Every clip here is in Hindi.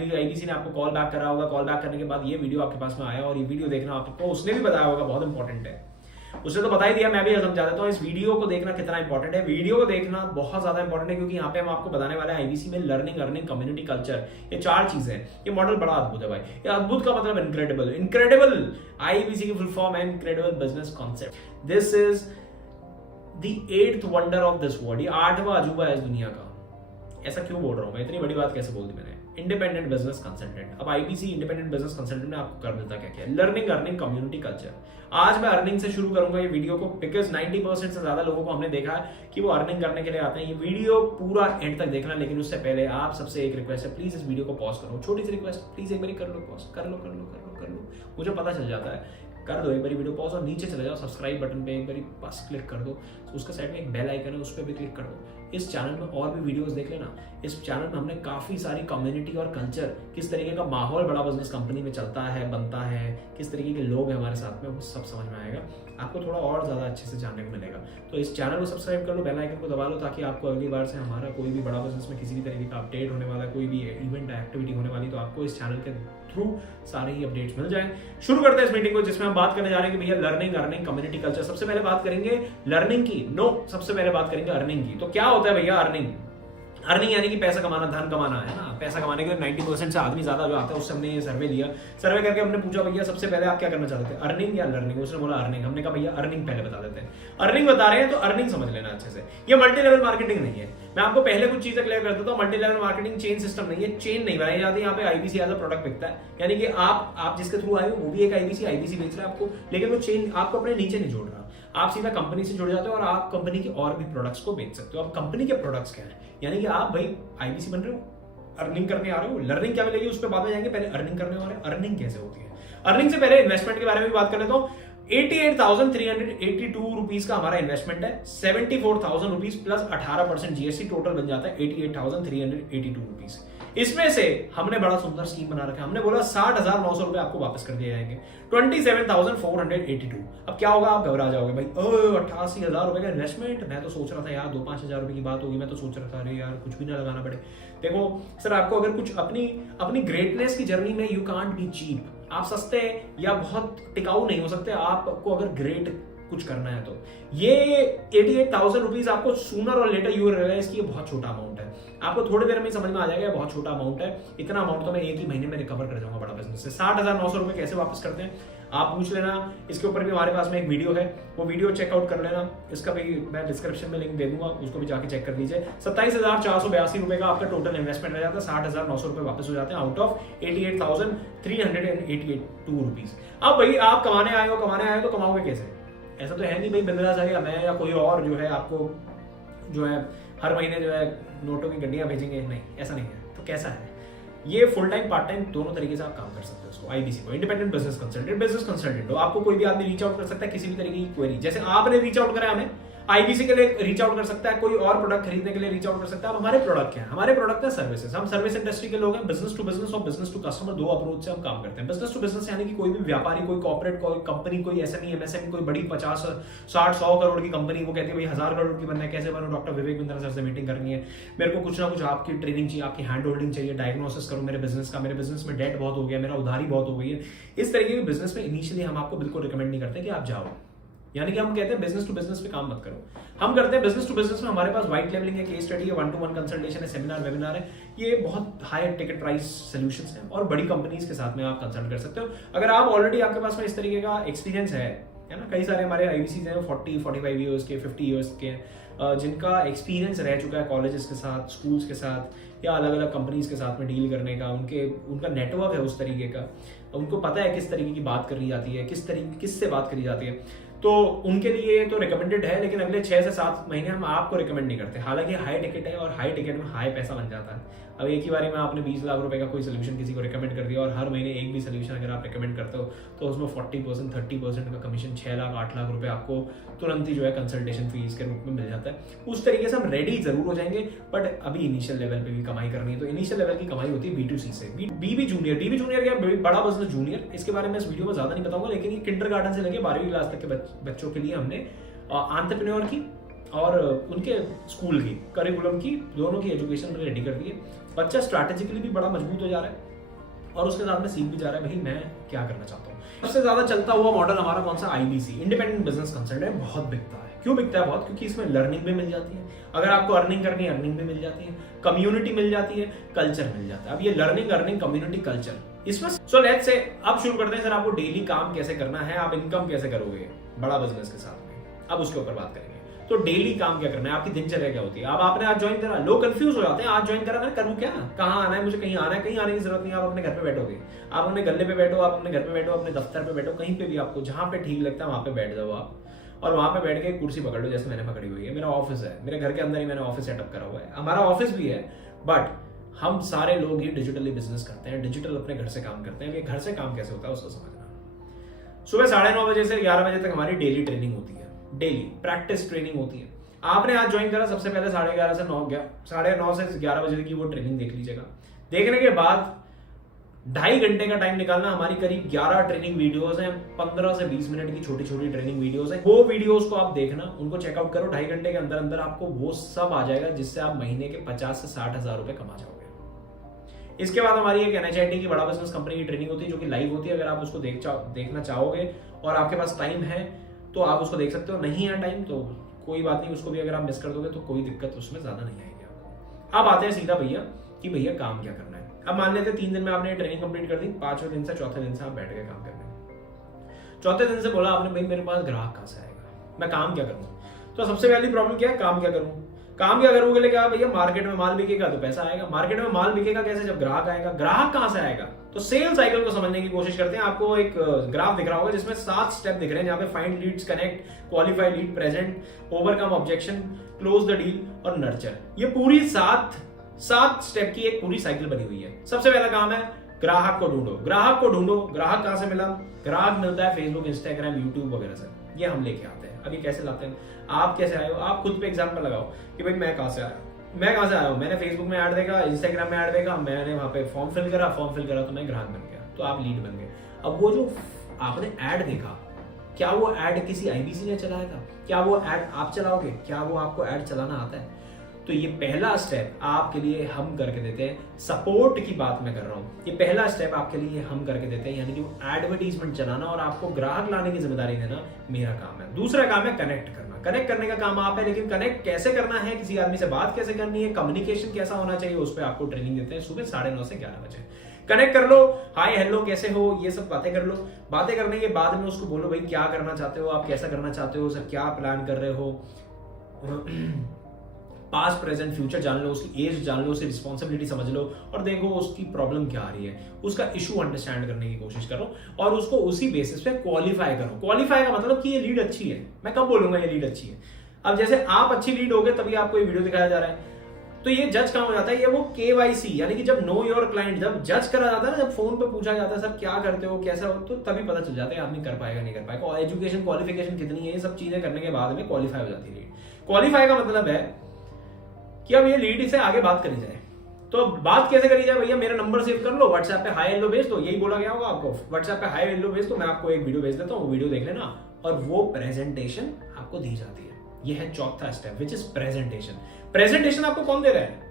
आईबीसी ने आपको कॉल बैक करा होगा, कॉल बैक करने के बाद ये वीडियो आपके पास में आया और ये वीडियो देखना आपको उसने भी बताया होगा बहुत इंपॉर्टेंट है। उसने तो बता ही दिया, मैं भी समझा देता हूँ इस वीडियो को देखना कितना इंपॉर्टेंट है। वीडियो को देखना बहुत ज्यादा इंपॉर्टेंट है क्योंकि यहाँ पे हम आपको बताने वाले हैं आईबीसी में लर्निंग, अर्निंग, कम्युनिटी, कल्चर, ये 4 चीजें हैं। ये मॉडल बड़ा अद्भुत है भाई। ये अद्भुत का मतलब इनक्रेडिबल। इनक्रेडिबल आईबीसी की फुल फॉर्म है incredible business concept. This is the 8th wonder of this world. ये 8वां अजूबा है इस दुनिया का। ऐसा क्यों बोल रहा हूँ मैं, इतनी बड़ी बात कैसे बोल दी मैंने? Independent business consultant. अब आईबीसी इंडिपेंडेंट बिजनेस कंसल्टेंट ने आपको कर देता क्या क्या? Learning, earning, community, culture. आज मैं अर्निंग से शुरू करूंगा ये वीडियो को बिकॉज 90% से ज्यादा लोगों को हमने देखा है कि वो अर्निंग करने के लिए आते हैं। ये वीडियो पूरा एंड तक देखना, लेकिन उससे पहले आप सबसे एक रिक्वेस्ट है, प्लीज इस वीडियो को पॉज करो। छोटी सी रिक्वेस्ट, प्लीज एक बार कर लो पॉज, कर लो। मुझे पता चल जाता है, कर दो एक बार वीडियो पॉज और नीचे चले जाओ सब्सक्राइब बटन पे एक बार बस क्लिक कर दो। तो उसके साइड में एक बेल आइकन है, उस पर भी क्लिक कर दो। इस चैनल में और भी वीडियोस देख लेना। इस चैनल में हमने काफी सारी कम्युनिटी और कल्चर, किस तरीके का माहौल बड़ा बिजनेस कंपनी में चलता है, बनता है, किस तरीके के लोग हैं हमारे साथ में, वो सब समझ में आएगा। आपको थोड़ा और ज्यादा अच्छे से जानने को मिलेगा। तो इस चैनल को सब्सक्राइब कर लो, बेल आइकन को दबा लो, ताकि आपको अगली बार से हमारा कोई भी बड़ा बिजनेस में किसी भी तरीके का अपडेट होने वाला, कोई भी इवेंट एक्टिविटी होने वाली, तो आपको इस चैनल के थ्रू सारे ही अपडेट्स मिल जाए। शुरू करते हैं इस मीटिंग को, जिसमें हम बात करने जा रहे हैं कि भैया लर्निंग, अर्निंग, कम्युनिटी, कल्चर। सबसे पहले बात करेंगे लर्निंग की, सबसे पहले बात करेंगे अर्निंग की। तो क्या होता है भैया अर्निंग? अर्निंग यानी कि पैसा कमाना, धन कमाना है ना। पैसा कमाने के लिए 90% से आदमी ज्यादा जो आता है, उससे हमने ये सर्वे लिया। सर्वे करके हमने पूछा भैया सबसे पहले आप क्या करना चाहते थे, अर्निंग या लर्निंग? उसने बोला अर्निंग। हमने कहा भैया अर्निंग पहले बता देते हैं। अर्निंग बता रहे हैं तो अर्निंग समझ लेना अच्छे से। ये मल्टी लेवल मार्केटिंग नहीं है। मैं आपको पहले कुछ चीजें क्लियर कर देता हूँ। Multi level marketing chain system नहीं है, चेन नहीं बनाई जाती। यहाँ पे आईबीसी एज अ प्रोडक्ट बिकता है, यानी कि आप जिसके थ्रू आए हो वो भी एक आईबीसी बेच रहा है आपको, लेकिन वो चेन आपको अपने नीचे नहीं जोड़ रहा। आप सीधा कंपनी से जुड़ जाते हो और आप कंपनी के और भी प्रोडक्ट्स को बेच सकते हो। अब कंपनी के प्रोडक्ट्स क्या है, यानी कि आप भाई आईबीसी बन रहे हो, अर्निंग करने आ रहे हो। लर्निंग क्या मिलेगी उस पर बाद में जाएंगे, पहले अर्निंग करने वाले। अर्निंग कैसे होती है? अर्निंग से पहले इन्वेस्टमेंट के बारे में भी बात कर लेता हूँ। 88,382 रुपीज का हमारा इन्वेस्टमेंट है। 74,000 रुपीज प्लस 18% जीएसटी, टोटल बन जाता है 88,382 रुपीज। इसमें से हमने बड़ा सुंदर स्कीम बना रखा है। हमने बोला 60,900 रुपए आपको वापस कर दिए जाएंगे, 27,482। अब क्या होगा, आप घबरा जाओगे भाई, 88,000 रुपए का इन्वेस्टमेंट। मैं तो सोच रहा था यार 2-5 हजार रुपए की बात होगी। मैं तो सोच रहा था अरे यार कुछ भी ना लगाना पड़े। देखो सर, आपको अगर कुछ अपनी ग्रेटनेस की जर्नी में यू कांट बी चीप। आप सस्ते या बहुत टिकाऊ नहीं हो सकते। आपको अगर ग्रेट कुछ करना है तो ये 88,000 रुपीज आपको सूनर और लेटर यू रियलाइज कि ये बहुत छोटा अमाउंट है। आपको थोड़ी देर में समझ में आ जाएगा बहुत छोटा अमाउंट है। इतना अमाउंट तो मैं एक ही महीने में रिकवर कर जाऊंगा बड़ा बिजनेस से। 60,900 रुपए कैसे वापस करते हैं आप पूछ लेना। इसके ऊपर भी हमारे पास में एक वीडियो है, वो वीडियो चेकआउट कर लेना। इसका भी मैं डिस्क्रिप्शन में लिंक दे दूंगा, उसको भी जाके चेक कर लीजिए। 27,482 रुपए का आपका टोटल इन्वेस्टमेंट रह जाता है। 60,900 रुपए वापस हो जाते हैं आउट ऑफ 88,382 रुपीज। अब भाई आप कमाने आए हो तो कमाओगे कैसे? ऐसा तो है नहीं भाई बिंदास आएगा मैं या कोई और जो है आपको जो है हर महीने जो है नोटों की गड्डियां भेजेंगे, नहीं ऐसा नहीं है। तो कैसा है ये? फुल टाइम पार्ट टाइम दोनों तरीके से आप काम कर सकते हो इसको। आईबीसी को इंडिपेंडेंट बिजनेस कंसल्टेंट हो। आपको कोई भी आदमी रीच आउट कर सकता है किसी भी तरीके की क्वेरी। जैसे आपने रीच आउट करा हमें, आईबीसी के लिए रीच आउट कर सकता है, कोई और प्रोडक्ट खरीदने के लिए रीच आउट कर सकता है। अब हमारे प्रोडक्ट क्या है? हमारे प्रोडक्ट है सर्विसेज। हम सर्विस इंडस्ट्री के लोग हैं। बिजनेस टू बिजनेस और बिजनेस टू कस्टमर, 2 अप्रोच से हम काम करते हैं। बिजनेस टू बिजनेस यानी कि कोई भी व्यापारी, कोई कॉर्पोरेट, कोई कंपनी, कोई एसएमई, एमएसएमई, कोई बड़ी 50, 60, 100 करोड़ की कंपनी, वो कहती है भाई 1000 करोड़ की बनना है, कैसे बनूं? डॉक्टर विवेक बिंद्रा सर से मीटिंग करनी है, मेरे को कुछ ना कुछ आपकी ट्रेनिंग चाहिए, आपकी हैंड होल्डिंग चाहिए, डायग्नोसिस करो मेरे बिजनेस का, मेरे बिजनेस में डेट बहुत हो गया, मेरा उधारी बहुत हो गई है। इस तरीके के बिजनेस में इनिशियली हम आपको बिल्कुल रिकमेंड नहीं करते कि आप जाओ। यानी कि हम कहते हैं बिजनेस टू बिजनेस पे काम मत करो। हम करते हैं बिजनेस टू बिजनेस में। हमारे पास व्हाइट लेवलिंग है, केस स्टडी है, 1-to-1 कंसल्टेशन है, सेमिनार, वेबिनार है। ये बहुत हाई टिकट प्राइस सॉल्यूशंस हैं और बड़ी कंपनीज के साथ में आप कंसल्ट कर सकते हो। अगर आप ऑलरेडी आपके पास में इस तरीके का एक्सपीरियंस है ना, कई सारे हमारे आईबीसी हैं 40-45 ईयर्स के, 50 ईयर्स के, जिनका एक्सपीरियंस रह चुका है कॉलेजेस के साथ, स्कूल्स के साथ या अलग अलग कंपनीज के साथ में डील करने का, उनका नेटवर्क है उस तरीके का, उनको पता है किस तरीके की बात करी जाती है, किससे बात करी जाती है। तो उनके लिए तो रिकमेंडेड है, लेकिन अगले 6 से 7 महीने हम आपको रिकमेंड नहीं करते। हालांकि हाई टिकट है और हाई टिकट में हाई पैसा बन जाता है। अब एक ही बारी में आपने 20 लाख रुपए का कोई सोल्यूशन किसी को रिकमेंड कर दिया और हर महीने एक भी सोल्यूशन अगर आप रिकमेंड करते हो तो उसमें 40%, 30% का कमीशन, 6 लाख 8 लाख रुपए आपको तुरंत ही जो है कंसल्टेशन फीस के रूप में मिल जाता है। उस तरीके से हम रेडी जरूर हो जाएंगे, बट अभी इनिशियल लेवल पे भी कमाई करनी है। तो इनिशियल लेवल की कमाई होती है B2C से। बीबी जूनियर या बड़ा बिजनेस जूनियर, इसके बारे में इस वीडियो में ज्यादा नहीं बताऊंगा, लेकिन ये किंडरगार्टन से लेकर 12वीं क्लास तक के बच्चों के लिए हमने एंटरप्रेन्योर की और उनके स्कूल की, करिकुलम की, दोनों की एजुकेशन रेडी कर दी है। बच्चा स्ट्रैटेजिकली भी बड़ा मजबूत हो जा रहा है, और उसके साथ में सीख भी जा रहा है भाई मैं क्या करना चाहता हूँ। सबसे ज्यादा चलता हुआ मॉडल हमारा कौन सा, IBC, इंडिपेंडेंट बिजनेस कंसल्टेंट, बहुत बिकता है। क्यों बिकता है बहुत, क्योंकि इसमें लर्निंग भी मिल जाती है, अगर आपको अर्निंग करनी है अर्निंग भी मिल जाती है, कम्युनिटी मिल जाती है, कल्चर मिल जाता है। अब ये लर्निंग, अर्निंग, कम्युनिटी, कल्चर, इसमें सो लेट्स से अब शुरू करते हैं सर आपको डेली काम कैसे करना है, आप इनकम कैसे करोगे बड़ा बिजनेस के साथ में, अब उसके ऊपर बात करेंगे। तो डेली काम क्या करना है, आपकी दिनचर्या क्या होती है। अब आपने आज ज्वाइन करा, लोग कंफ्यूज हो जाते हैं, आज ज्वाइन करा मैं करूं क्या, कहाँ आना है मुझे, कहीं आना है, कहीं आने की जरूरत नहीं, आप अपने घर पे बैठोगे, आप अपने गले पे बैठो, आप अपने घर पे बैठो, अपने दफ्तर पे बैठो, कहीं पे भी आपको जहां पे ठीक लगता है वहां पे बैठ जाओ आप, और वहां पे बैठ के कुर्सी पकड़ लो जैसे मैंने पकड़ी हुई है। मेरा ऑफिस है, मेरे घर के अंदर ही मैंने ऑफिस सेटअप करा हुआ है, हमारा ऑफिस भी है, बट हम सारे लोग ही डिजिटली बिजनेस करते हैं, डिजिटल अपने घर से काम करते हैं। ये घर से काम कैसे होता है उसको समझना। सुबह 9:30 बजे से 11 बजे तक हमारी डेली ट्रेनिंग होती है, डेली प्रैक्टिस ट्रेनिंग होती है। आपने आज ज्वाइन करा, सबसे पहले 11:30 से 9:30 से 11 बजे की वो ट्रेनिंग देख लीजिएगा। देखने के बाद 2.5 घंटे का टाइम निकालना, हमारी करीब 11 ट्रेनिंग वीडियोस हैं, 15 से 20 मिनट की छोटी छोटी ट्रेनिंग वीडियोस हैं। वो वीडियोस को आप देखना, उनको चेकआउट करो, 2.5 घंटे के अंदर अंदर आपको वो सब आ जाएगा जिससे आप महीने के 50 से 60 हजार रुपए कमा जाओगे। इसके बाद हमारी एक NHIT की बड़ा बिजनेस कंपनी की ट्रेनिंग होती है जो कि लाइव होती है। अगर आप उसको देखना चाहोगे और आपके पास टाइम है तो आप उसको देख सकते हो, नहीं है टाइम तो कोई बात नहीं, उसको भी अगर आप मिस कर दोगे तो कोई दिक्कत उसमें ज्यादा नहीं आएगी आपको। अब आते हैं सीधा भैया कि भैया काम क्या करना है। अब मान लेते हैं 3 दिन में आपने ट्रेनिंग कंप्लीट कर दी, 5वें दिन से 4थे दिन से आप बैठ गए काम करने। 4थे दिन से बोला आपने भाई मेरे पास ग्राहक कहाँ से आएगा, मैं काम क्या करूँ। तो सबसे पहली प्रॉब्लम क्या है, काम क्या करूँ। काम क्या करोगे लेके भैया मार्केट में माल बिकेगा तो पैसा आएगा, मार्केट में माल बिकेगा कैसे, जब ग्राहक आएगा। ग्राहक कहाँ से आएगा, तो सेल साइकिल को समझने की कोशिश करते हैं। आपको एक ग्राफ दिख रहा होगा जिसमें 7 स्टेप दिख रहे हैं, जहाँ पे find leads, connect, qualify lead, present, overcome objection, close the deal और नर्चर। ये पूरी 7 स्टेप की एक पूरी साइकिल बनी हुई है। सबसे पहला काम है ग्राहक को ढूंढो। ग्राहक को ढूंढो, ग्राहक कहाँ से मिला, ग्राहक मिलता है फेसबुक, इंस्टाग्राम, यूट्यूब वगैरह से, ये हम लेके आते हैं। अब ये कैसे लाते हैं, आप कैसे आए हो, आप खुद पे एग्जांपल लगाओ कि भाई मैं कहाँ से आया हूँ। मैंने फेसबुक में ऐड देखा, इंस्टाग्राम में ऐड देखा, मैंने वहां पे फॉर्म फिल करा तो मैं ग्राहक बन गया, तो आप लीड बन गए। अब वो जो आपने ऐड देखा, क्या वो ऐड किसी IBC ने चलाया था, क्या वो ऐड आप चलाओगे, क्या वो आपको ऐड चलाना आता है। तो ये पहला स्टेप आपके लिए हम करके देते हैं। सपोर्ट की बात मैं कर रहा हूँ, ये पहला स्टेप आपके लिए हम करके देते हैं, यानी कि वो एडवर्टीजमेंट चलाना और आपको ग्राहक लाने की जिम्मेदारी देना मेरा काम है। दूसरा काम है कनेक्ट करना। कनेक्ट करने का काम आप है, लेकिन कनेक्ट कैसे करना है, किसी आदमी से बात कैसे करनी है, कम्युनिकेशन कैसा होना चाहिए, उस पर आपको ट्रेनिंग देते हैं सुबह 9:30 से 11 बजे। कनेक्ट कर लो, हाय हेलो कैसे हो, ये सब बातें कर लो। बातें करने के बाद में उसको बोलो भाई क्या करना चाहते हो, आप कैसा करना चाहते हो, सर क्या प्लान कर रहे हो, पास्ट प्रेजेंट फ्यूचर जान लो, उसकी एज जान लो, उसकी रिस्पॉन्सिबिलिटी समझ लो और देखो उसकी प्रॉब्लम क्या आ रही है, उसका इशू अंडरस्टैंड करने की कोशिश करो और उसको उसी बेसिस पे क्वालिफाई करो। क्वालिफाई का मतलब कि ये लीड अच्छी है। मैं कब बोलूंगा ये लीड अच्छी है, अब जैसे आप अच्छी लीड हो गए तभी आपको ये वीडियो दिखाया जा रहा है। तो ये जज कहाँ हो जाता है, ये वो KYC यानी कि जब नो योर क्लाइंट जब जज करा जाता है ना, जब फोन पे पूछा जाता है सर क्या करते हो कैसा हो, तो तभी पता चल जाता है आदमी कर पाएगा नहीं कर पाएगा, और एजुकेशन क्वालिफिकेशन कितनी है, ये सब चीजें करने के बाद में क्वालिफाई हो जाती है लीड। क्वालिफाई का मतलब है कि अब ये लीड से आगे बात करी जाए। तो बात कैसे करी जाए, भैया मेरा नंबर सेव कर लो, व्हाट्सएप पे हाई हेलो भेज दो, यही बोला गया होगा आपको, व्हाट्सएप पे हाई हेलो भेज दो, मैं आपको एक वीडियो भेज देता हूँ, वो वीडियो देख लेना और वो प्रेजेंटेशन आपको दी जाती है। ये है चौथा step which is presentation. Presentation आपको कौन दे रहा है,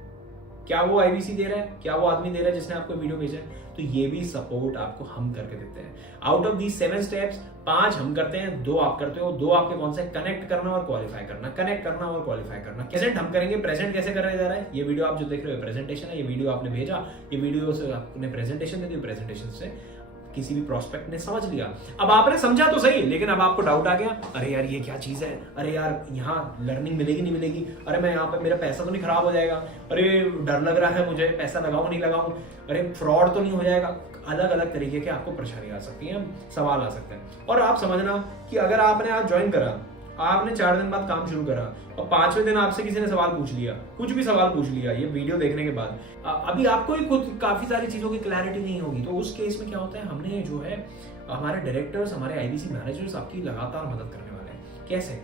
क्या वो IBC दे रहा है, क्या वो आदमी दे रहा है जिसने आपको वीडियो भेजा है, तो ये भी सपोर्ट आपको हम करके देते हैं। आउट ऑफ दी 7 स्टेप्स 5 हम करते हैं, 2 आप करते हो। 2 आपके कौन से, कनेक्ट करना और क्वालिफाई करना, कनेक्ट करना और क्वालिफाई करना। प्रेजेंट हम करेंगे, प्रेजेंट कैसे करा जा रहा है, ये वीडियो आप जो देख रहे हो प्रेजेंटेशन है, ये वीडियो आपने भेजा, ये वीडियो से आपने प्रेजेंटेशन दे दी, प्रेजेंटेशन से किसी भी प्रोस्पेक्ट ने समझ लिया। अब आपने समझा तो सही, लेकिन अब आपको डाउट आ गया, अरे यार ये क्या चीज है, अरे यार यहाँ लर्निंग मिलेगी नहीं मिलेगी, अरे मैं यहाँ पे मेरा पैसा तो नहीं खराब हो जाएगा, अरे डर लग रहा है मुझे, पैसा लगाऊं नहीं लगाऊं, अरे फ्रॉड तो नहीं हो जाएगा। अलग अलग तरीके के आपको परेशानी आ सकती है, सवाल आ सकते हैं। और आप समझना कि अगर आपने आज ज्वाइन करा, आपने 4 दिन बाद काम शुरू करा और 5वें दिन आपसे किसी ने सवाल पूछ लिया, कुछ भी सवाल पूछ लिया ये वीडियो देखने के बाद, अभी आपको ही खुद काफी सारी चीजों की क्लैरिटी नहीं होगी, तो उस केस में क्या होता है, हमने जो है हमारे डायरेक्टर्स, हमारे IBC मैनेजर्स आपकी लगातार मदद करने वाले हैं। कैसे,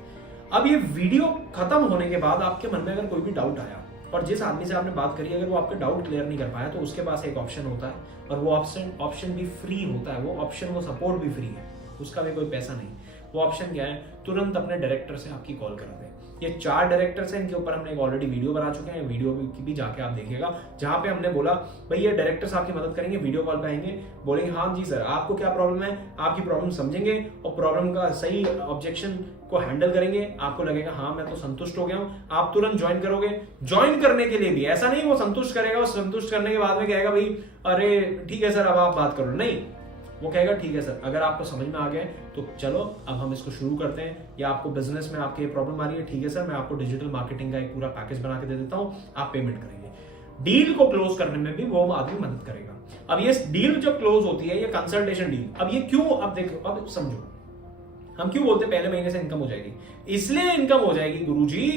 अब ये वीडियो खत्म होने के बाद आपके मन में अगर कोई भी डाउट आया और जिस आदमी से आपने बात करी अगर वो आपके डाउट क्लियर नहीं कर पाया, तो उसके पास एक ऑप्शन होता है और वो ऑप्शन भी फ्री होता है, वो ऑप्शन वो सपोर्ट भी फ्री है, उसका भी कोई पैसा नहीं। वो ऑप्शन क्या है, तुरंत अपने डायरेक्टर से आपकी कॉल करा दें। ये 4 डायरेक्टर्स हैं, इनके ऊपर हमने एक ऑलरेडी वीडियो बना चुके हैं, वीडियो की भी जाके आप देखिएगा, जहां पे हमने बोला भाई ये डायरेक्टर्स आपकी मदद करेंगे, वीडियो कॉल पे आएंगे, बोलेंगे हाँ जी सर आपको क्या प्रॉब्लम है, आपकी प्रॉब्लम समझेंगे और प्रॉब्लम का सही ऑब्जेक्शन को हैंडल करेंगे। आपको लगेगा हाँ मैं तो संतुष्ट हो गया हूं, आप तुरंत ज्वाइन करोगे। ज्वाइन करने के लिए भी ऐसा नहीं वो संतुष्ट करेगा और संतुष्ट करने के बाद में कहेगा भाई अरे ठीक है सर अब आप बात करो, नहीं, वो कहेगा ठीक है सर अगर आपको समझ में आ गया तो चलो अब हम इसको शुरू करते हैं, या आपको बिजनेस में आपके प्रॉब्लम आ रही है, ठीक है सर मैं आपको डिजिटल मार्केटिंग का एक पूरा पैकेज बना के दे देता हूं, आप पेमेंट करेंगे। डील को क्लोज करने में भी वो आदमी मदद करेगा। अब ये डील जब क्लोज होती है, ये कंसल्टेशन डील, अब ये क्यों, अब देखो अब समझो हम क्यों बोलते पहले महीने से इनकम हो जाएगी, इसलिए इनकम हो जाएगी गुरुजी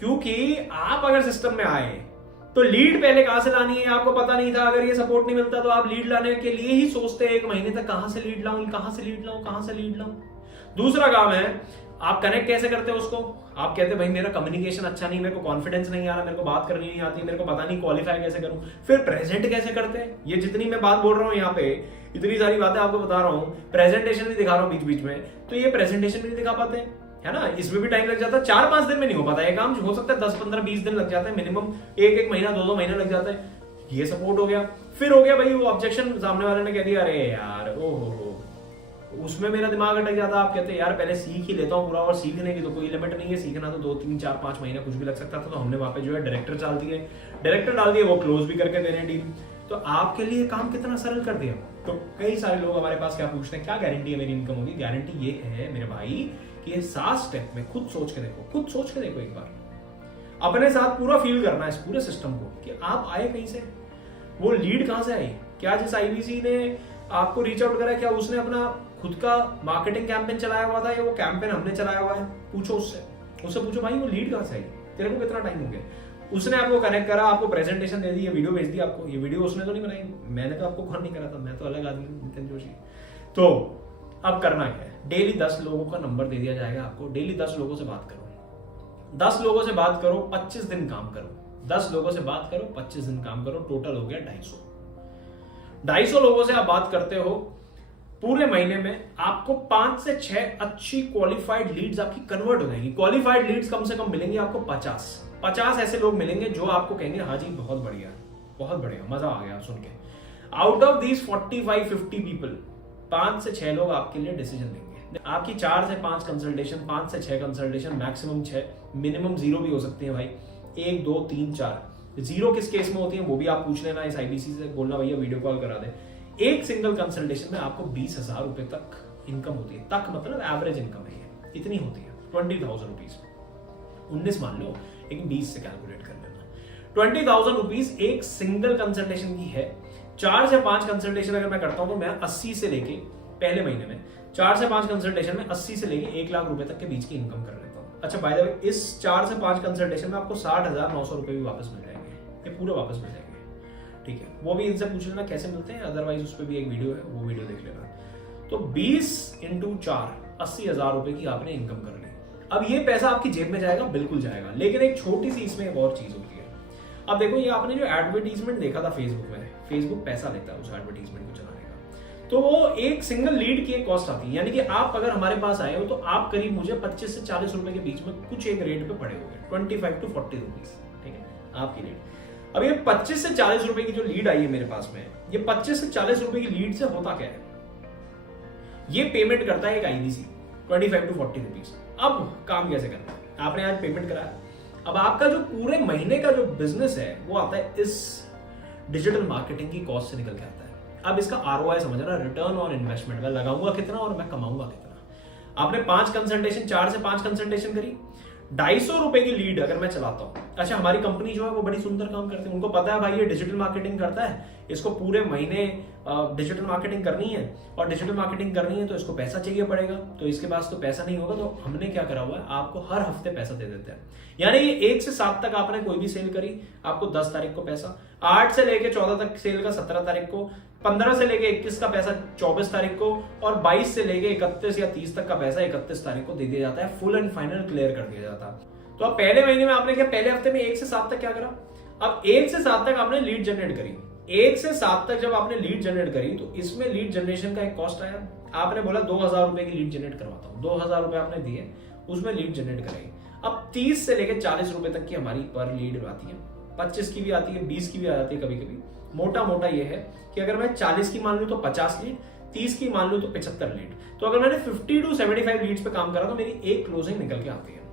क्योंकि आप अगर सिस्टम में आए तो लीड पहले कहां से लानी है आपको पता नहीं था। अगर ये सपोर्ट नहीं मिलता तो आप लीड लाने के लिए ही सोचते हैं एक महीने तक, कहां से लीड लाऊं, कहां से लीड लाऊं, कहां से लीड लाऊं। दूसरा काम है आप कनेक्ट कैसे करते हो उसको, आप कहते हैं भाई मेरा कम्युनिकेशन अच्छा नहीं, मेरे को कॉन्फिडेंस नहीं आ रहा, मेरे को बात करनी नहीं आती, मेरे को पता नहीं क्वालिफाई कैसे करूं। फिर प्रेजेंट कैसे करते हैं, ये जितनी मैं बात बोल रहा हूं यहाँ पे, इतनी सारी बातें आपको बता रहा हूं, प्रेजेंटेशन भी दिखा रहा हूं बीच बीच में, तो ये प्रेजेंटेशन भी नहीं दिखा पाते, है ना, इसमें भी टाइम लग जाता है। 4-5 दिन में नहीं हो पाता ये काम, हो सकता है 10-15-20 दिन लग जाता है मिनिमम, एक महीना 2 महीना लग जाता है। ये सपोर्ट हो गया। फिर हो गया भाई वो ऑब्जेक्शन, सामने वाले ने कह दिया अरे यार ओहो, उसमें मेरा दिमाग अटक जाता। आप कहते हैं यार पहले सीख ही लेता हूँ पूरा, और सीखने की तो कोई लिमिट नहीं है, सीखना तो 2-3-4-5 महीना कुछ भी लग सकता था। तो हमने वहां पे जो है डायरेक्टर डाल दिए, वो क्लोज भी करके दे रहे हैं डील। तो आपके लिए काम कितना सरल कर दिया। तो कई सारे लोग हमारे पास क्या पूछते हैं, क्या गारंटी है मेरी इनकम होगी। गारंटी ये है मेरे भाई कि ये 7 स्टेप में खुद सोच के देखो एक बार, अपने साथ पूरा फील करना है इस पूरे सिस्टम को कि आप आए कहीं से, वो लीड कहां से आई, क्या जिस आईबीसी ने आपको रीच आउट करा, क्या उसने अपना खुद का मार्केटिंग कैंपेन चलाया हुआ था या वो कैंपेन हमने चलाया हुआ है। पूछो उससे पूछो भाई वो लीड कहां से आई, तेरे को कितना टाइम हो गया, उसने आपको कनेक्ट करा, आपको प्रेजेंटेशन दे दी, ये वीडियो भेज दी आपको। ये वीडियो उसने तो नहीं बनाई, मैंने तो आपको कॉल नहीं करा था, मैं तो अलग आदमी हूं, नितिन जोशी। तो अब करना क्या है, डेली 10 लोगों का नंबर दे दिया जाएगा आपको, डेली 10 लोगों से बात करो, 10 लोगों से बात करो, 25 दिन काम करो, 10 लोगों से बात करो, 25 दिन काम करो, टोटल हो गया 250 लोगों से आप बात करते हो। पूरे महीने में आपको 5 से 6 अच्छी क्वालिफाइड लीड्स आपकी कन्वर्ट हो जाएंगी। क्वालिफाइड लीड्स कम से कम मिलेंगे आपको 50 ऐसे लोग मिलेंगे जो आपको कहेंगे हाँ जी बहुत बढ़िया, मजा आ गया सुन के। आउट ऑफ दीज 45-50 पीपल 5 से 6 लोग आपके लिए डिसीजन लेंगे। आपकी 4 से 5 कंसल्टेशन, 5 से 6 कंसल्टेशन, मैक्सिमम 6, मिनिमम 0 भी हो सकती है भाई, 1 2 3 4। 0 किस केस में होती है वो भी आप पूछ लेना इस आईबीसी से, बोलना भैया वीडियो कॉल करा दे। एक सिंगल कंसल्टेशन में आपको 20,000 रुपए तक इनकम होती है, तक मतलब एवरेज इनकम है, इतनी होती है 20,000 रुपीज, 19 मान लो लेकिन 20 से कैलकुलेट कर लेना। 20,000 रुपीज एक सिंगल कंसल्टेशन की है। 4 से 5 कंसल्टेशन अगर मैं करता हूं तो मैं 80 से लेके, पहले महीने में 4 से 5 कंसल्टेशन में 80 से लेके 1 लाख रुपए तक के बीच की इनकम कर लेता हूं। अच्छा बाय द वे, इस 4 से 5 कंसल्टेशन में आपको 60,900 रुपए भी वापस मिल जाएंगे, ये पूरे वापस मिल जाएंगे, ठीक है। वो भी इनसे पूछ लेना कैसे मिलते हैं, अदरवाइज उस पर भी एक वीडियो है, वो वीडियो देख लेना। तो 20 × 4 80,000 रुपए की आपने इनकम कर ली। अब ये पैसा आपकी जेब में जाएगा, बिल्कुल जाएगा, लेकिन एक छोटी सी इसमें एक और चीज होती है। अब देखो ये आपने जो एडवर्टीजमेंट देखा था फेसबुक में, फेसबुक पैसा लेता है उस एडवर्टीजमेंट को चलाने का, तो वो एक सिंगल लीड की एक कॉस्ट आती है। यानी कि आप अगर हमारे पास आए हो तो आप करीब मुझे 25 से 40 रुपए के बीच में कुछ एक रेट पे पड़े हो गए, 25 to 40 रुपीज, ठीक है आपकी लीड। अब ये 25 से 40 रुपए की जो लीड आई है मेरे पास में, ये 25 से 40 रुपए की लीड से होता क्या है, ये पेमेंट करता है एक आईबीसी 25 to 40 रुपीज। अब काम कैसे करना है, आपने आज पेमेंट कराया, अब आपका जो पूरे महीने का जो बिजनेस है वो आता है इस डिजिटल मार्केटिंग की कॉस्ट से निकल के आता है। अब इसका आरओआई समझना, रिटर्न ऑन इन्वेस्टमेंट, मैं लगाऊंगा कितना और मैं कमाऊंगा कितना। आपने 5 कंसल्टेशन, 4 से 5 कंसल्टेशन करी, 250 रुपए की लीड अगर मैं चलाता हूं। अच्छा हमारी कंपनी जो है वो बड़ी सुंदर काम करती है, उनको पता है भाई ये डिजिटल मार्केटिंग करता है, इसको पूरे महीने डिजिटल मार्केटिंग करनी है, और डिजिटल मार्केटिंग करनी है तो इसको पैसा चाहिए पड़ेगा, तो इसके पास तो पैसा नहीं होगा, तो हमने क्या करा हुआ है आपको हर हफ्ते पैसा दे देते हैं। यानी 1 से 7 तक आपने कोई भी सेल करी, आपको 10 तारीख को पैसा, 8 से लेके 14 तक सेल का 17 तारीख को, 15 से लेके 21 का पैसा 24 तारीख को, और 22 से लेके 31 या 30 तक का पैसा 31 तारीख को दे दिया जाता है, फुल एंड फाइनल क्लियर कर दिया जाता है। तो अब पहले महीने में आपने क्या, पहले हफ्ते में 1 से 7 तक क्या करा, अब 1 से 7 तक आपने लीड जनरेट करी। 1 से 7 तक जब आपने लीड जनरेट करी तो इसमें लीड जनरेशन का एक कॉस्ट आया आपने बोला 2000 रुपए की लीड जनरेट करवाता हूँ, 2000 रुपए आपने दिए, उसमें लीड जनरेट कराई। अब 30 से लेकर 40 रुपए तक की हमारी पर लीड आती है, 25 की भी आती है, 20 की भी आ जाती है कभी कभी। मोटा मोटा ये है कि अगर मैं 40 की मान लूं तो 50 लीड, 30 की मान लूं तो 75 लीड। तो अगर मैंने 50 to 75 लीड्स पे काम करा तो मेरी एक क्लोजिंग निकल के आती है।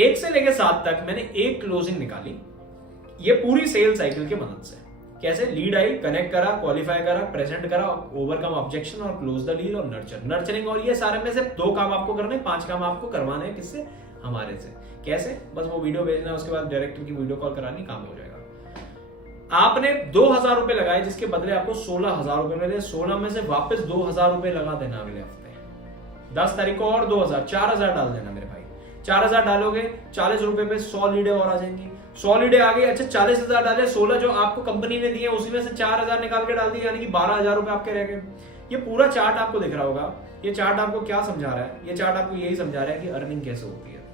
1 से लेकर 7 तक मैंने एक क्लोजिंग निकाली, ये पूरी सेल साइकिल की मदद से। कैसे? लीड आई, कनेक्ट करा, क्वालिफाई करा, प्रेजेंट करा, ओवरकम ऑब्जेक्शन और क्लोज द लीड और नर्चरिंग। और ये सारे में से 2 काम आपको करने, 5 काम आपको करवाने हैं। किससे? हमारे से। कैसे? बस वो वीडियो भेजना, उसके बाद डायरेक्टर की वीडियो कॉल करानी, काम हो जाएगा। आपने 2000 रुपए लगाए, जिसके बदले आपको 16,000 रुपए मिले। 16 में से वापस 2000 रुपए लगा देना अगले हफ्ते, 10 तारीख को और 2000, 4000 डाल देना मेरे भाई। 4000 डालोगे, 40 रुपए पे 100 लीडें और आ जाएंगी। 100 लीडें आ गई, अच्छा 40,000 डाले, 16 जो आपको कंपनी ने दिए उसी में से 4000 निकाल के डाल दिए, यानी कि 12,000 रुपए आपके रह गए। ये पूरा चार्ट आपको दिख रहा होगा। ये चार्ट आपको क्या समझा रहा है? ये चार्ट आपको यही समझा रहा है कि अर्निंग कैसे होती है।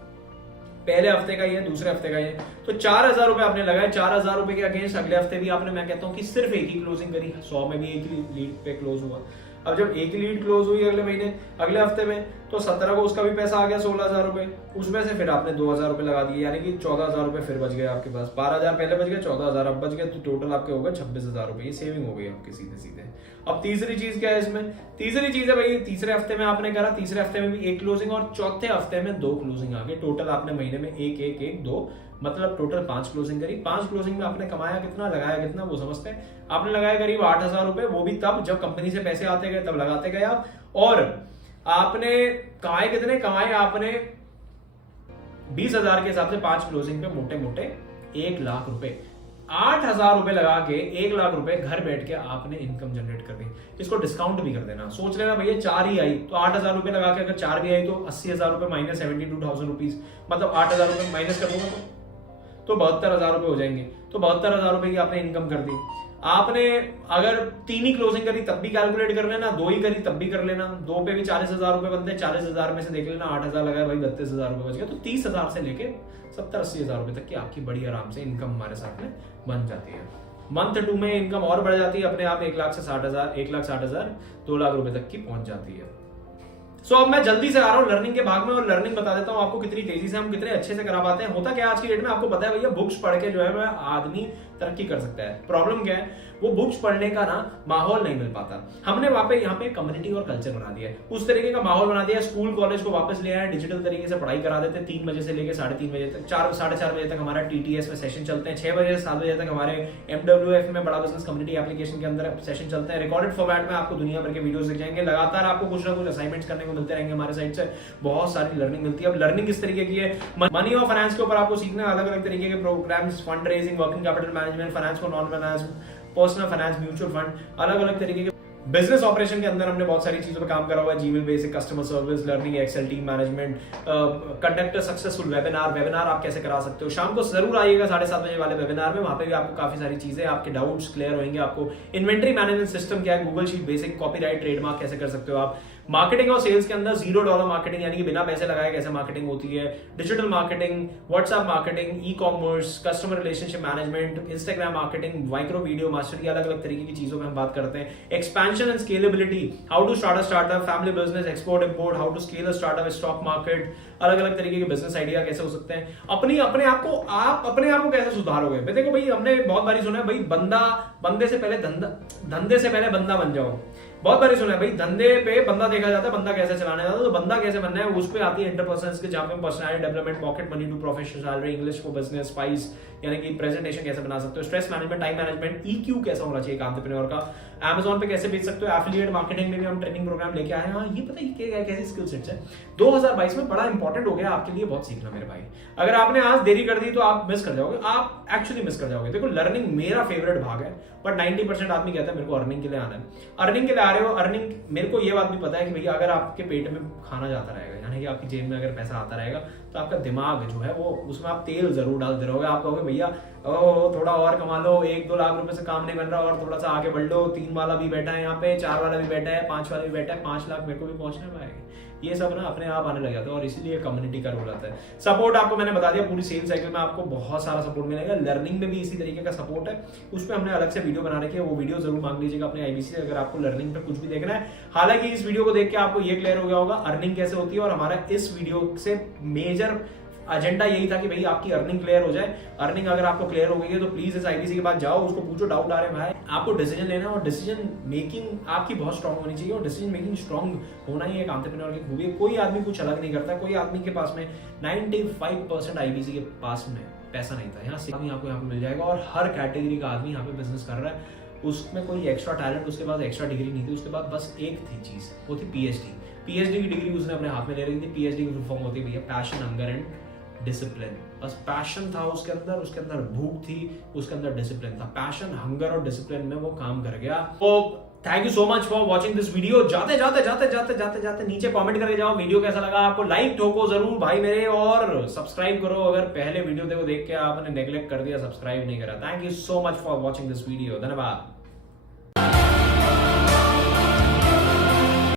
पहले हफ्ते का ये, दूसरे हफ्ते का ये। तो 4000 रुपए आपने लगाए, 4000 रुपए के अगेंस्ट अगले हफ्ते भी आपने, मैं कहता हूं कि सिर्फ एक ही क्लोजिंग करी, 100 में भी एक ही लीड पे क्लोज हुआ। अब जब एक ही लीड क्लोज हुई अगले महीने, अगले हफ्ते में, तो 17 को उसका भी पैसा आ गया 16,000 रुपए। उसमें से फिर आपने 2000 रुपए लगा दिए, यानी कि 14,000 रुपए फिर बच गए आपके पास। 12,000 पहले बच गए, 14,000 अब बच गए, तो टोटल आपके हो गए 26,000 रुपए। ये सेविंग हो गई आपके सीधे सीधे। अब तीसरी चीज क्या है इसमें? तीसरी चीज है भाई, तीसरे हफ्ते में आपने करा, तीसरे हफ्ते में भी एक क्लोजिंग और चौथे हफ्ते में 2 क्लोजिंग आ गए। टोटल आपने महीने में 1 1 1 2, मतलब टोटल 5 क्लोजिंग करी। 5 क्लोजिंग में आपने कमाया कितना, लगाया कितना, वो समझते हैं। आपने लगाया करीब 8,000 रुपए, वो भी तब जब कंपनी से पैसे आते गए तब लगाते गए आप। और आपने कमाए कितने? कमाए आपने 20,000 के हिसाब से 5 क्लोजिंग पे मोटे मोटे 1 लाख रुपए। 8,000 रुपए लगा के 1 लाख रुपए घर बैठ के आपने इनकम जनरेट कर दी। इसको डिस्काउंट भी कर देना। सोच लेना भैया 4 ही आई तो 8,000 रुपए लगा के अगर 4 भी आई तो 80,000 रुपए माइनस 72,000 रुपीज, मतलब 8,000 रुपए माइनस कर दूंगा तो 72,000 रुपए हो जाएंगे। तो 72,000 रुपए की आपने इनकम कर दी। आपने अगर 3 ही क्लोजिंग करी तब भी कैलकुलेट कर लेना, 2 ही करी तब भी कर लेना। 2 पे भी 40,000 रुपए बनते हैं, 40,000 में से देख लेना 8,000 लगाया भाई, 32,000 रुपए बच गया। तो 30,000 से लेके 70-80,000 रुपए तक की आपकी बड़ी आराम से इनकम हमारे साथ में बन जाती है। मंथ 2 में इनकम और बढ़ जाती है अपने आप, 1 लाख से 60,000, 1,60,000, 2 लाख रुपए तक की पहुंच जाती है। सो अब मैं जल्दी से आ रहा हूँ लर्निंग के भाग में और लर्निंग बता देता हूँ आपको कितनी तेजी से हम कितने अच्छे से करा पाते हैं। होता क्या आज की डेट में आपको पता है भैया, बुक्स पढ़ के जो है वह आदमी तरक्की कर सकता है। प्रॉब्लम क्या है? वो बुक्स पढ़ने का ना माहौल नहीं मिल पाता। हमने यहाँ पे कम्युनिटी और कल्चर बना दिया है, उस तरीके का माहौल बना दिया है। स्कूल कॉलेज को वापस ले आए, डिजिटल तरीके से पढ़ाई करा देते हैं। 3 बजे से लेकर 3:30 बजे तक, 4 साढ़े 4 बजे तक हमारा TTS में सेशन चलते हैं। 6 बजे से 7 बजे तक हमारे MWF में बड़ा बिजनेस कम्युनिटी एप्लीकेशन के अंदर सेशन चलते हैं। रिकॉर्डेड फॉर्मेट में आपको दुनिया भर के वीडियोस दिख जाएंगे। लगातार आपको कुछ ना कुछ असाइनमेंट्स करने को मिलते रहेंगे हमारे साइड से। बहुत सारी लर्निंग मिलती है। अब लर्निंग किस तरीके की है? मनी और फाइनेंस के ऊपर आपको सीखना है, अलग अलग तरीके के programmes, fund raising, working capital management, finance को non finance, personal finance, mutual fund, अलग अलग तरीके के बिजनेस ऑपरेशन के अंदर हमने बहुत सारी चीजों पे काम करा हुआ है। Gmail basic, customer service, learning, Excel, team management, conduct successful webinar आप कैसे करा सकते हो। शाम को जरूर आइएगा 7:30 बजे वाले वेबिनार में, वहां पे भी आपको काफी सारी चीजें, आपके डाउट्स क्लियर होंगे। आपको इन्वेंट्री मैनेजमेंट सिस्टम क्या है, Google sheet basic, copyright, trademark कैसे कर सकते हो आप, मार्केटिंग और सेल्स के अंदर $0 मार्केटिंग, यानी कि बिना पैसे लगाए कैसे मार्केटिंग होती है, digital marketing, WhatsApp marketing, e commerce, customer relationship management, Instagram marketing, micro video mastery, अलग अलग तरीके की चीजों में हम बात करते हैं। Expansion and scalability, how to start a startup, family business, export import, how to scale a startup, stock market, अलग अलग तरीके के बिजनेस आइडिया कैसे हो सकते हैं। अपने आप को कैसे सुधारोगे। देखो भाई, हमने बहुत बारी सुना है भाई, बंदे से पहले धंधे से पहले बंदा बन जाओ। बहुत बारी सुना है भाई, धंधे पे बंदा देखा जाता है, बंदा कैसे चलाने जाता है। तो बंदा कैसे बनना है उस पे आती है इंटरपर्सनल स्किल, जहां पे personality development, pocket money to professional salary, English को बिजनेस, स्पाइस यानी कि प्रेजेंटेशन कैसे बना सकते हो, stress management, time management, EQ कैसा होना चाहिए एंटरप्रेन्योर का, Amazon पे कैसे बेच सकते हो, एफिलिएट मार्केटिंग में भी हम ट्रेनिंग प्रोग्राम लेके आए हैं। हाँ, ये पता है कैसी स्किल सेट्स है। 2022 में बड़ा इंपॉर्टेंट हो गया आपके लिए बहुत सीखना मेरे भाई। अगर आपने आज देरी कर दी तो आप मिस कर जाओगे, आप एक्चुअली मिस कर जाओगे। देखो, लर्निंग मेरा फेवरेट भाग है, बट 90% आदमी कहता है मेरे को अर्निंग के लिए आना है। अर्निंग के लिए आ रहे हो, अर्निंग, मेरे को ये बात भी पता है कि भैया अगर आपके पेट में खाना जाता रहेगा, यानी कि आपकी जेब में अगर पैसा आता रहेगा, तो आपका दिमाग जो है वो, उसमें आप तेल जरूर डालते रहोगे। आप कहोगे भैया थोड़ा और कमा लो, 1-2 लाख रुपए से काम नहीं बन रहा, और थोड़ा सा आगे बढ़ लो, 3 वाला भी बैठा है यहाँ पे, 4 वाला भी बैठा है, 5 वाला भी बैठा है, 5 लाख मेरे को भी पहुंचना पाएगा। ये सब ना अपने आप आने लग जाता है और इसीलिए कम्युनिटी का रोल आता है। सपोर्ट आपको मैंने बता दिया, पूरी सेल साइकिल में आपको बहुत सारा सपोर्ट मिलेगा। लर्निंग में भी इसी तरीके का सपोर्ट है, उसमें हमने अलग से वीडियो बना रखी है, वो वीडियो जरूर मांग लीजिएगा अपने IBC से अगर आपको लर्निंग पे कुछ भी देखना है। हालांकि इस वीडियो को देख के आपको ये क्लियर हो गया होगा अर्निंग कैसे होती है, और हमारा इस वीडियो से मेजर एजेंडा यही था कि भाई आपकी अर्निंग क्लियर हो जाए। अर्निंग अगर आपको क्लियर हो गई है तो प्लीज इस IBC के पास जाओ, उसको पूछो डाउट आ रहे हैं भाई, आपको डिसीजन लेना और डिसीजन मेकिंग आपकी बहुत स्ट्रांग होनी चाहिए, और डिसीजन मेकिंग स्ट्रांग होना ही एक एंटरप्रेन्योर की खूबी है। कोई आदमी कुछ अलग नहीं करता, कोई आदमी के पास में 95% IBC के पास में पैसा नहीं था, यहाँ से आपको यहाँ पे मिल जाएगा। और हर कैटेगरी का आदमी यहाँ पे बिजनेस कर रहा है, उसमें कोई एक्स्ट्रा टैलेंट, उसके पास एक्स्ट्रा डिग्री नहीं थी, उसके बाद बस एक थी चीज, वो थी PhD की डिग्री उसने अपने हाथ में ले रही थी। PhD की फॉर्म होती है पैशन, हंगर एंड डिसिप्लिन। बस पैशन था उसके अंदर भूख थी, उसके अंदर डिसिप्लिन था। पैशन, हंगर और डिसिप्लिन में वो काम कर गया। तो thank you so much for watching this video. जाते जाते नीचे कमेंट करके जाओ वीडियो कैसा लगा आपको, लाइक ठोको जरूर भाई मेरे, और सब्सक्राइब करो अगर पहले वीडियो देख के आपने नेग्लेक्ट कर दिया, सब्सक्राइब नहीं करा। Thank you so much for watching this video, धन्यवाद।